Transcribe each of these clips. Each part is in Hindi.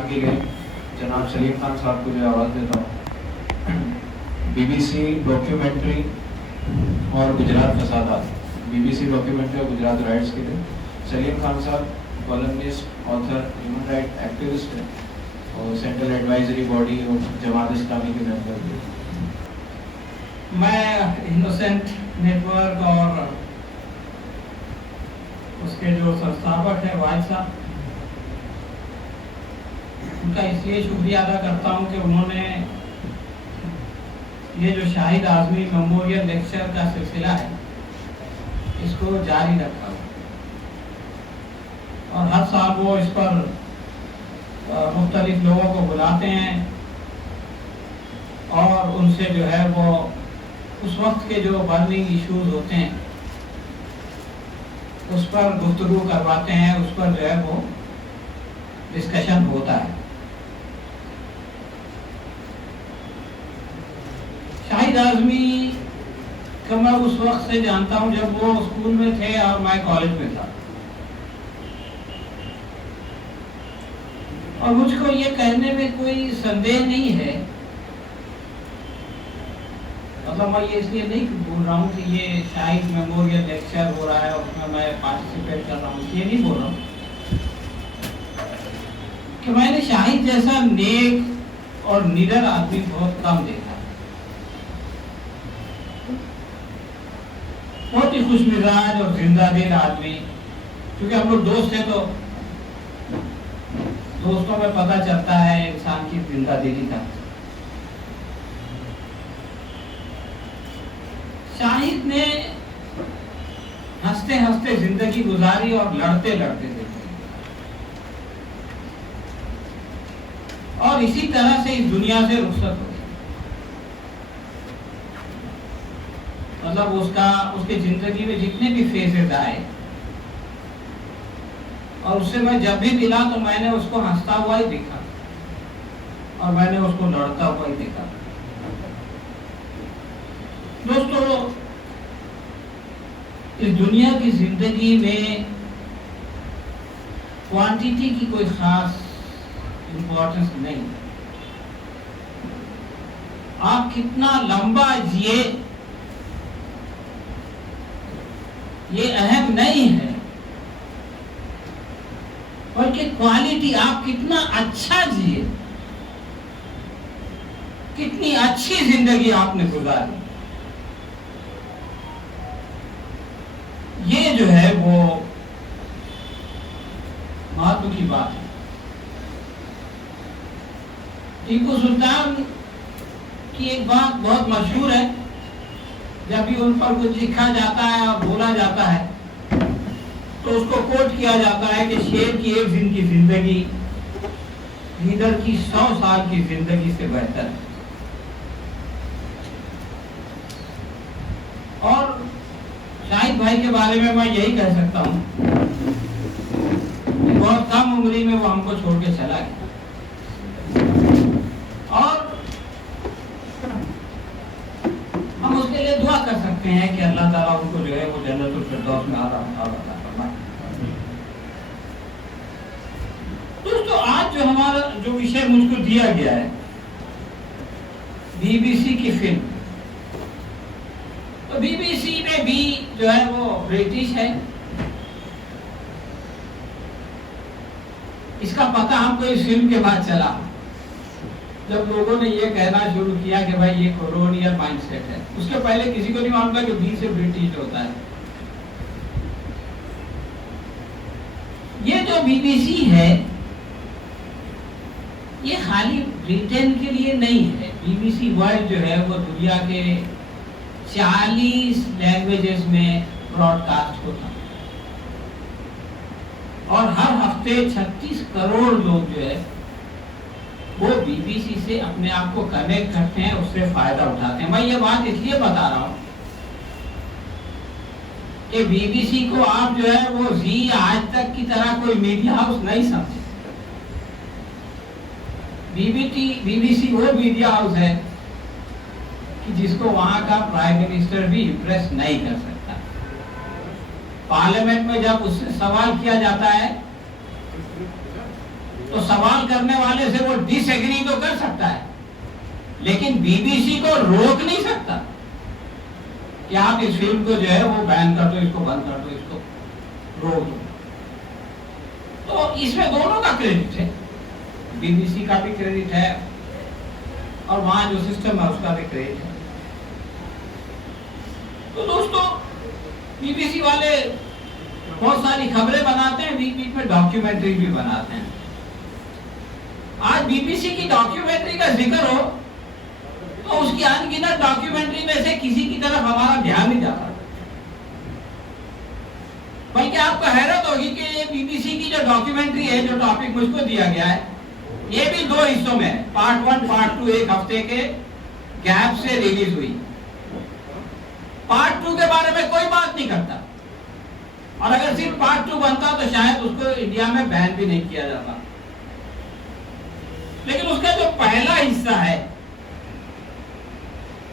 बयान के लिए जनाब सलीम खान साहब को जो आवाज़ देता हूँ। BBC डॉक्यूमेंट्री और गुजरात फसादात, BBC डॉक्यूमेंट्री और गुजरात राइट्स के लिए सलीम खान साहब columnist, author, human right activist है और सेंट्रल एडवाइजरी बॉडी और जमात इस्लामी के मेंबर भी। मैं इनोसेंट नेटवर्क और उसके जो संस्थापक है वाहिद साहब, उनका इसलिए शुक्रिया अदा करता हूं कि उन्होंने ये जो शाहिद आज़मी मेमोरियल लेक्चर का सिलसिला है इसको जारी रखा और हर साल वो इस पर मुख्तलिफ लोगों को बुलाते हैं और उनसे जो है वो उस वक्त के जो बर्निंग इश्यूज होते हैं उस पर गुफ्तगू करवाते हैं, उस पर जो है वो डिस्कशन होता है। शाहिद आज़मी को मैं उस वक्त से जानता हूं जब वो स्कूल में थे और मैं कॉलेज में था, और मुझको ये कहने में कोई संदेह नहीं है, मतलब मैं ये इसलिए नहीं बोल रहा हूँ कि ये शाहिद मेमोरियल लेक्चर हो रहा है और उसमें मैं पार्टिसिपेट कर रहा हूँ, इसलिए नहीं बोल रहा हूँ कि मैंने शाहिद जैसा नेक और निडर आदमी बहुत कम देखा। बहुत ही खुश मिजाज और जिंदा दिल आदमी, क्योंकि हम लोग दोस्त हैं तो दोस्तों में पता चलता है इंसान की जिंदा दिली का। शाहिद ने हंसते हंसते जिंदगी गुजारी और लड़ते लड़ते देखी, और इसी तरह से इस दुनिया से रुखसत हो गई। मतलब उसके जिंदगी में जितने भी फेजेस आए और उससे मैं जब भी मिला तो मैंने उसको हंसता हुआ ही देखा और मैंने उसको लड़ता हुआ ही देखा। दोस्तों, इस दुनिया की जिंदगी में क्वांटिटी की कोई खास इंपॉर्टेंस नहीं। आप कितना लंबा जिए ये अहम नहीं है, बल्कि क्वालिटी, आप कितना अच्छा जिए, कितनी अच्छी जिंदगी आपने गुजारी, ये जो है वो महत्व की बात है। टीपू सुल्तान की एक बात बहुत मशहूर है, जब भी उन पर कुछ लिखा जाता है और बोला जाता है तो उसको कोट किया जाता है कि शेर की एक दिन की जिंदगी लीडर की 100 साल की जिंदगी से बेहतर है। और शाहिद भाई के बारे में मैं यही कह सकता हूँ कि बहुत कम उम्र में वो हमको छोड़ के चला गया, और हम उसके लिए दुआ कर सकते हैं कि अल्लाह ताला उनको जो है वो जन्नतुल फिरदौस में अता फरमाए। दोस्तों, आज जो हमारा जो विषय मुझको दिया गया है BBC की फिल्म, तो BBC में भी जो है वो ब्रिटिश है। इसका पता हमको इस फिल्म के बाद चला, जब लोगों ने ये कहना शुरू किया कि भाई ये कॉलोनियल माइंडसेट है। उसके पहले किसी को नहीं मालूम था कि बी से ब्रिटिश होता है। ये जो BBC है ये खाली ब्रिटेन के लिए नहीं है। BBC वर्ल्ड जो है वो दुनिया के 40 लैंग्वेजेस में ब्रॉडकास्ट होता है, और हर हफ्ते 36 करोड़ लोग जो है वो BBC से अपने आप को कनेक्ट करते हैं, उससे फायदा उठाते हैं। मैं ये बात इसलिए बता रहा हूँ कि BBC को आप जो है वो जी आज तक की तरह कोई मीडिया हाउस नहीं समझे। BBC वो मीडिया हाउस है कि जिसको वहां का प्राइम मिनिस्टर भी इम्प्रेस नहीं कर सकता। पार्लियामेंट में जब उससे सवाल किया जाता है तो सवाल करने वाले से वो डिसएग्री तो कर सकता है, लेकिन बीबीसी को रोक नहीं सकता कि आप इस फिल्म को जो है वो बैन कर दो, इसको बंद कर दो, इसको रोक दो। तो इसमें दोनों का क्रेडिट है, बीबीसी का भी क्रेडिट है और वहां जो सिस्टम है उसका भी क्रेडिट है। तो दोस्तों, बीबीसी वाले बहुत सारी खबरें बनाते हैं, बीच बीच में डॉक्यूमेंट्री भी बनाते हैं। आज बीबीसी की डॉक्यूमेंट्री का जिक्र हो तो उसकी अनगिनत डॉक्यूमेंट्री में से किसी की तरफ हमारा ध्यान नहीं जाता, बल्कि आपको हैरत होगी कि ये बीबीसी की जो डॉक्यूमेंट्री है, जो टॉपिक मुझको दिया गया है, ये भी 2 हिस्सों में है। पार्ट 1 पार्ट 2 एक हफ्ते के गैप से रिलीज हुई। पार्ट 2 के बारे में कोई बात नहीं करता, और अगर सिर्फ पार्ट 2 बनता तो शायद उसको इंडिया में बैन भी नहीं किया जाता। लेकिन उसका जो पहला हिस्सा है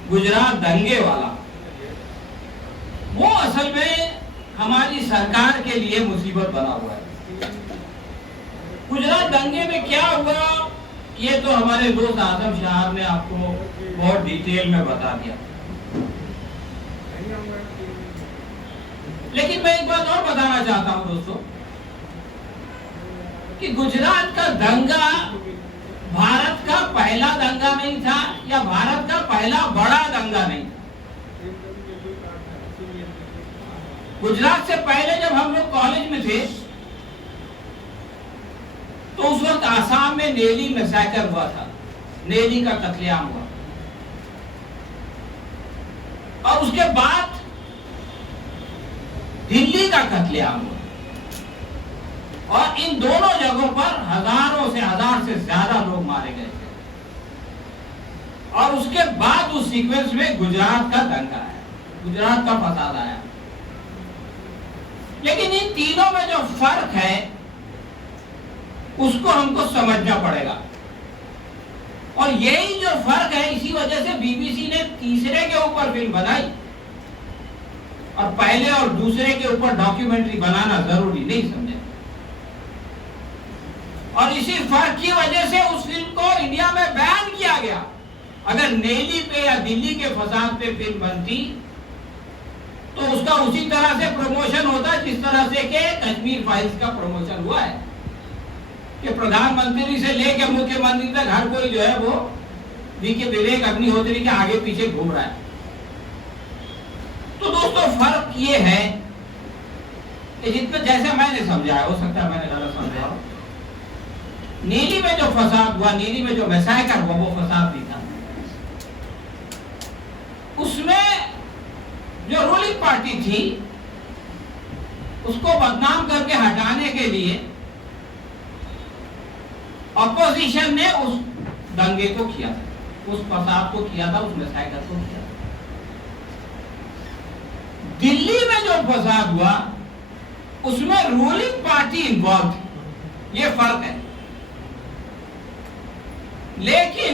गुजरात दंगे वाला, वो असल में हमारी सरकार के लिए मुसीबत बना हुआ है। गुजरात दंगे में क्या हुआ ये तो हमारे दोस्त आजम शाह ने आपको बहुत डिटेल में बता दिया, लेकिन मैं एक बात और बताना चाहता हूं दोस्तों कि गुजरात का दंगा भारत का पहला दंगा नहीं था, या भारत का पहला बड़ा दंगा नहीं। गुजरात से पहले जब हम लोग कॉलेज में थे तो उस वक्त आसाम में नेली मैसेकर हुआ था, नेली का कत्लेआम हुआ, और उसके बाद दिल्ली का कत्लेआम हुआ, और इन दोनों जगहों पर हजारों से हजार से ज्यादा लोग मारे गए थे। और उसके बाद उस सीक्वेंस में गुजरात का दंगा आया, गुजरात का फसाद आया। लेकिन इन तीनों में जो फर्क है उसको हमको समझना पड़ेगा, और यही जो फर्क है, इसी वजह से बीबीसी ने तीसरे के ऊपर फिल्म बनाई और पहले और दूसरे के ऊपर डॉक्यूमेंट्री बनाना जरूरी नहीं समझे। और इसी फर्क की वजह से उस फिल्म को इंडिया में बैन किया गया। अगर नेली पे या दिल्ली के फसाद पे फिल्म बनती तो उसका उसी तरह से प्रमोशन होता जिस तरह से के कश्मीर फाइल्स का प्रमोशन हुआ है, कि प्रधानमंत्री से लेकर मुख्यमंत्री तक हर कोई जो है वो विवेक अग्निहोत्री के आगे पीछे घूम रहा है। तो दोस्तों, फर्क ये है कि जितना जैसे मैंने समझा, हो सकता है मैंने गलत समझा हो, नीली में जो फसाद हुआ, नीली में जो मैसेकर हुआ, वो फसाद नहीं था। उसमें जो रूलिंग पार्टी थी उसको बदनाम करके हटाने के लिए अपोजिशन ने उस दंगे को किया था, उस फसाद को किया था, उस मैसेकर को किया था। दिल्ली में जो फसाद हुआ उसमें रूलिंग पार्टी इन्वॉल्व थी, ये फर्क है। लेकिन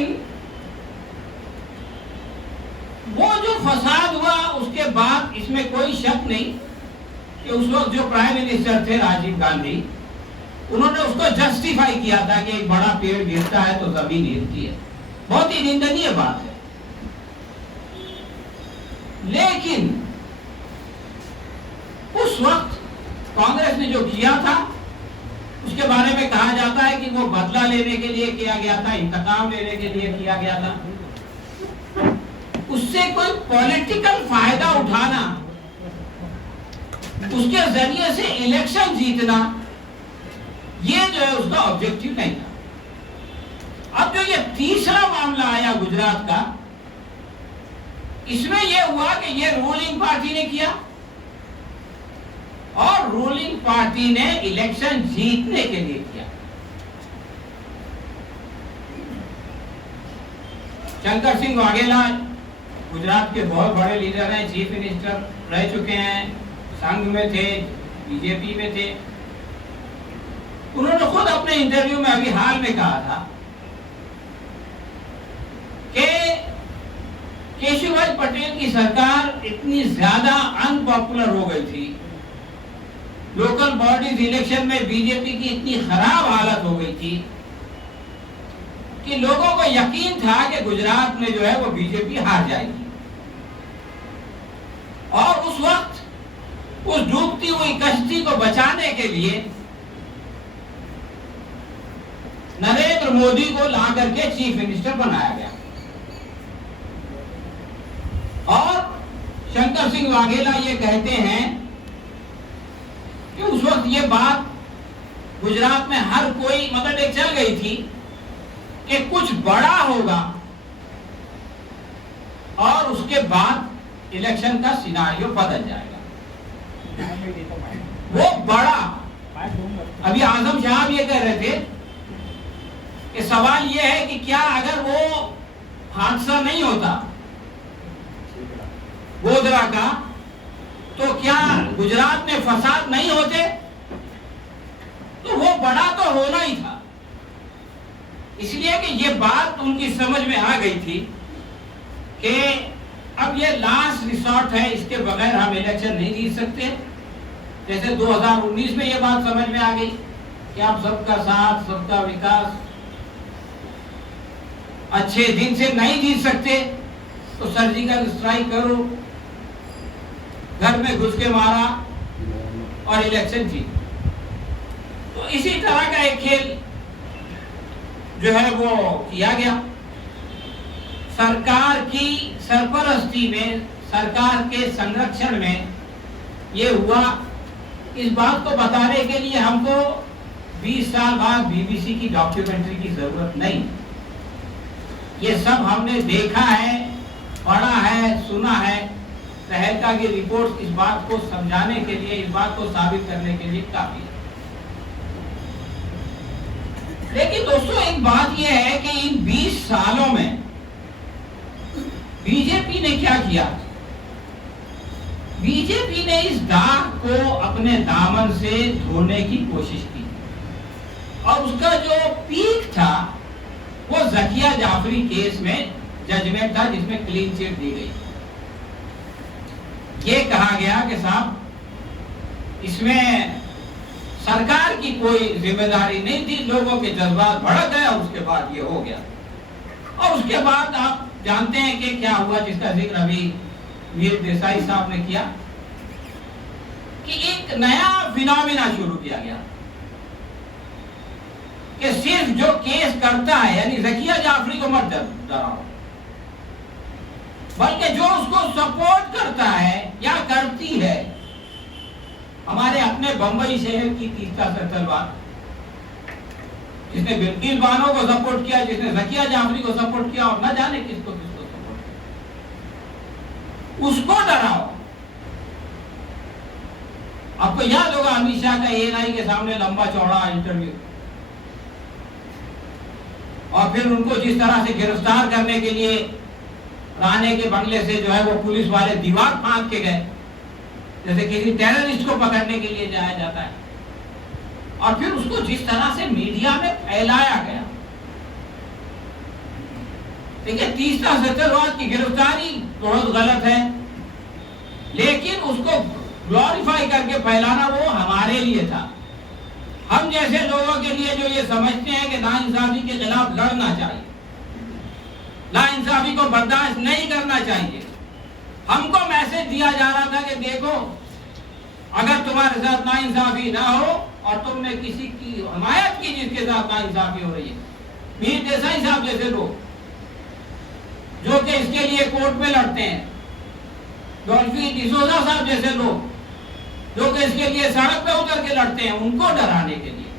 वो जो फसाद हुआ उसके बाद इसमें कोई शक नहीं कि उस वक्त जो प्राइम मिनिस्टर थे राजीव गांधी, उन्होंने उसको जस्टिफाई किया था कि एक बड़ा पेड़ गिरता है तो जमीन हिलती है। बहुत ही निंदनीय बात है। लेकिन उस वक्त कांग्रेस ने जो किया था उसके बारे में कहा जाता है कि वो बदला लेने के लिए किया गया था, इंतकाम लेने के लिए किया गया था। उससे कोई पॉलिटिकल फायदा उठाना, उसके जरिए से इलेक्शन जीतना, ये जो है उसका ऑब्जेक्टिव नहीं था। अब जो ये तीसरा मामला आया गुजरात का, इसमें यह हुआ कि ये रूलिंग पार्टी ने किया और रूलिंग पार्टी ने इलेक्शन जीतने के लिए किया। शंकर सिंह वाघेला गुजरात के बहुत बड़े लीडर हैं, चीफ मिनिस्टर रह चुके हैं, संघ में थे, बीजेपी में थे। उन्होंने खुद अपने इंटरव्यू में अभी हाल में कहा था कि केशुभाई पटेल की सरकार इतनी ज्यादा अनपॉपुलर हो गई थी, लोकल बॉडीज इलेक्शन में बीजेपी की इतनी खराब हालत हो गई थी कि लोगों को यकीन था कि गुजरात में जो है वो बीजेपी हार जाएगी, और उस वक्त उस डूबती हुई कश्ती को बचाने के लिए नरेंद्र मोदी को ला करके चीफ मिनिस्टर बनाया गया। और शंकर सिंह वाघेला ये कहते हैं कि उस वक्त ये बात गुजरात में हर कोई मतलब एक चल गई थी कि कुछ बड़ा होगा, और उसके बाद इलेक्शन का सिनारियो बदल जाएगा। वो बड़ा, अभी आजम शाह ये कह रहे थे कि सवाल ये है कि क्या अगर वो हादसा नहीं होता गोधरा का, तो क्या गुजरात में फसाद नहीं होते? तो वो बड़ा तो होना ही था, इसलिए कि ये बात उनकी समझ में आ गई थी कि अब ये लास्ट रिसोर्ट है, इसके बगैर हम इलेक्शन नहीं जीत सकते। जैसे 2019 में ये बात समझ में आ गई कि आप सबका साथ सबका विकास अच्छे दिन से नहीं जीत सकते, तो सर्जिकल स्ट्राइक करो, घर में घुस के मारा और इलेक्शन जीत। तो इसी तरह का एक खेल जो है वो किया गया। सरकार की सरपरस्ती में, सरकार के संरक्षण में ये हुआ। इस बात को बताने के लिए हमको 20 साल बाद बीबीसी की डॉक्यूमेंट्री की जरूरत नहीं। ये सब हमने देखा है, पढ़ा है, सुना है। तहलका की रिपोर्ट इस बात को समझाने के लिए, इस बात को साबित करने के लिए काफी है। लेकिन दोस्तों एक बात यह है कि इन 20 सालों में बीजेपी ने क्या किया? बीजेपी ने इस दाग को अपने दामन से धोने की कोशिश की, और उसका जो पीक था वो जकिया जाफरी केस में जजमेंट था, जिसमें क्लीन चिट दी गई। ये कहा गया कि साहब इसमें सरकार की कोई जिम्मेदारी नहीं थी, लोगों के जज्बात भड़क गए और उसके बाद ये हो गया। और उसके बाद आप जानते हैं कि क्या हुआ, जिसका जिक्र अभी वीर देसाई साहब ने किया, कि एक नया फिनोमिना शुरू किया गया कि सिर्फ जो केस करता है, यानी जकिया जाफरी को मत डराओ, बल्कि जो उसको सपोर्ट करता है या करती है। हमारे अपने बंबई शहर की तीस्ता सत्तरवाद, जिसने बिल्किस बानो को सपोर्ट किया, जिसने जकिया जाफरी को सपोर्ट किया, और न जाने किसको किसको सपोर्ट किया, उसको डराओ। आपको याद होगा अमित शाह का एएनआई के सामने लंबा चौड़ा इंटरव्यू, और फिर उनको जिस तरह से गिरफ्तार करने के लिए राणे के बंगले से जो है वो पुलिस वाले दीवार फांद के गए, जैसे किसी टेररिस्ट को पकड़ने के लिए जाया जाता है, और फिर उसको जिस तरह से मीडिया में फैलाया गया। देखिए, तीसरा सत्तरवाद की गिरफ्तारी बहुत गलत है, लेकिन उसको ग्लोरीफाई करके फैलाना वो हमारे लिए था। हम जैसे लोगों के लिए जो ये समझते हैं कि नाइंसाफी के खिलाफ लड़ना चाहिए, नाइंसाफी को बर्दाश्त नहीं करना चाहिए, हमको मैसेज दिया जा रहा था कि देखो, अगर तुम्हारे साथ नाइंसाफी ना हो और तुमने किसी की हमायत की जिसके साथ नाइंसाफी हो रही है, वीर देसाई साहब जैसे लोग जो कि इसके लिए कोर्ट में लड़ते हैं, डॉल्फी डिसोजा साहब जैसे लोग जो कि इसके लिए सड़क पे उतर के लड़ते हैं, उनको डराने के लिए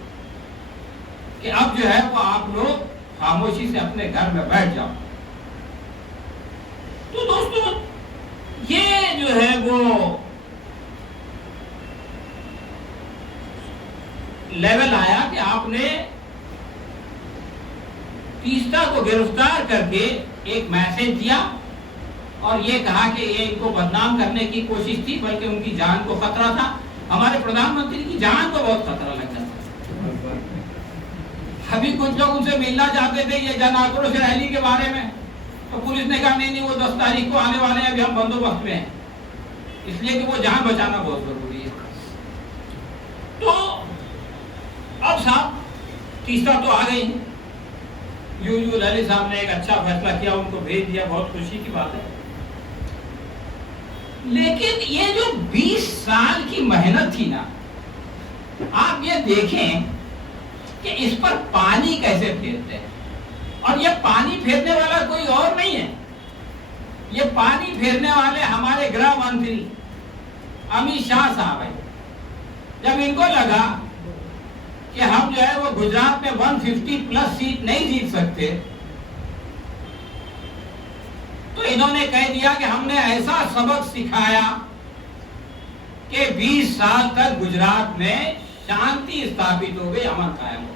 कि अब जो है वो आप लोग खामोशी से अपने घर में बैठ जाओ। तो दोस्तों, ये जो है वो लेवल आया कि आपने तीस्ता को गिरफ्तार करके एक मैसेज दिया और ये कहा कि ये इनको बदनाम करने की कोशिश थी, बल्कि उनकी जान को खतरा था। हमारे प्रधानमंत्री की जान को बहुत खतरा लग जाता। अभी कुछ लोग उनसे मिलना चाहते थे ये जन आक्रोश रैली के बारे में, तो पुलिस ने कहा नहीं, वो 10 तारीख को आने वाले हैं, अभी हम बंदोबस्त में हैं, इसलिए कि वो जान बचाना बहुत जरूरी है। तो अब साहब तीसरा तो आ गई, यूजुअल अली साहब ने एक अच्छा फैसला किया, उनको भेज दिया, बहुत खुशी की बात है। लेकिन ये जो 20 साल की मेहनत थी ना, आप ये देखें कि इस पर पानी कैसे फेरते हैं। और ये पानी फेरने वाला कोई और नहीं है, ये पानी फेरने वाले हमारे गृह मंत्री अमित शाह साहब हैं। जब इनको लगा कि हम जो है वो गुजरात में 150 प्लस सीट नहीं जीत सकते, तो इन्होंने कह दिया कि हमने ऐसा सबक सिखाया कि 20 साल तक गुजरात में शांति स्थापित हो गई, अमन कायम हो गया।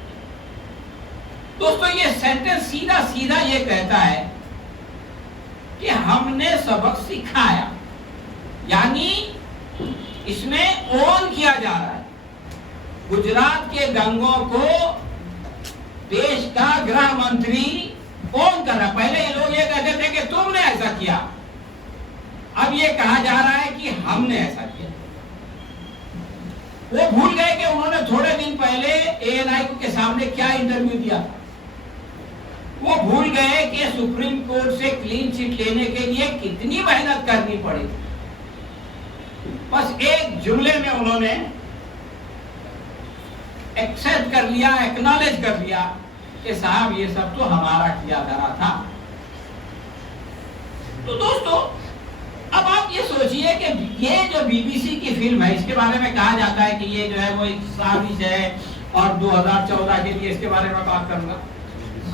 दोस्तों, ये सेंटेंस सीधा सीधा ये कहता है कि हमने सबक सिखाया, यानी इसमें ओन किया जा रहा है। गुजरात के दंगों को देश का गृह मंत्री ओन कर रहा। पहले ये लोग ये कहते थे कि तुमने ऐसा किया, अब ये कहा जा रहा है कि हमने ऐसा किया। वो भूल गए कि उन्होंने थोड़े दिन पहले ANI के सामने क्या इंटरव्यू दिया। वो भूल गए कि सुप्रीम कोर्ट से क्लीन चिट लेने के लिए कितनी मेहनत करनी पड़ी। बस एक जुमले में उन्होंने एक्सेप्ट कर लिया, एक्नॉलेज कर लिया कि साहब ये सब तो हमारा किया धरा था। तो दोस्तों, अब आप ये सोचिए कि ये जो BBC की फिल्म है, इसके बारे में कहा जाता है कि ये जो है वो एक साजिश है और 2014 के लिए इसके बारे में बात करूंगा।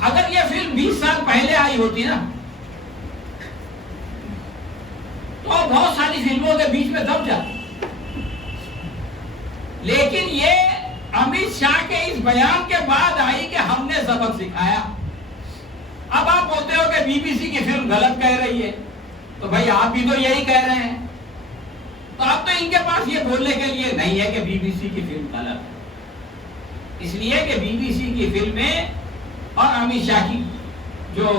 अगर ये फिल्म 20 साल पहले आई होती ना, तो बहुत सारी फिल्मों के बीच में दब जाती। लेकिन ये अमित शाह के इस बयान के बाद आई कि हमने सबक सिखाया। अब आप बोलते हो कि BBC की फिल्म गलत कह रही है, तो भाई आप भी तो यही कह रहे हैं। तो अब तो इनके पास ये बोलने के लिए नहीं है कि BBC की फिल्म गलत है, इसलिए कि BBC की फिल्में और अमित शाह की जो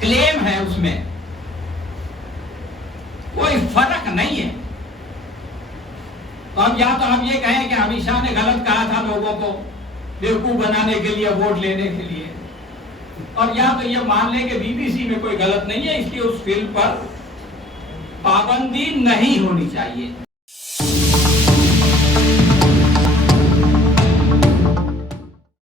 क्लेम है उसमें कोई फर्क नहीं है। तो अब या तो हम ये कहें कि अमित शाह ने गलत कहा था लोगों को बेवकूफ बनाने के लिए, वोट लेने के लिए, और या तो ये मान लें कि BBC में कोई गलत नहीं है, इसलिए उस फिल्म पर पाबंदी नहीं होनी चाहिए।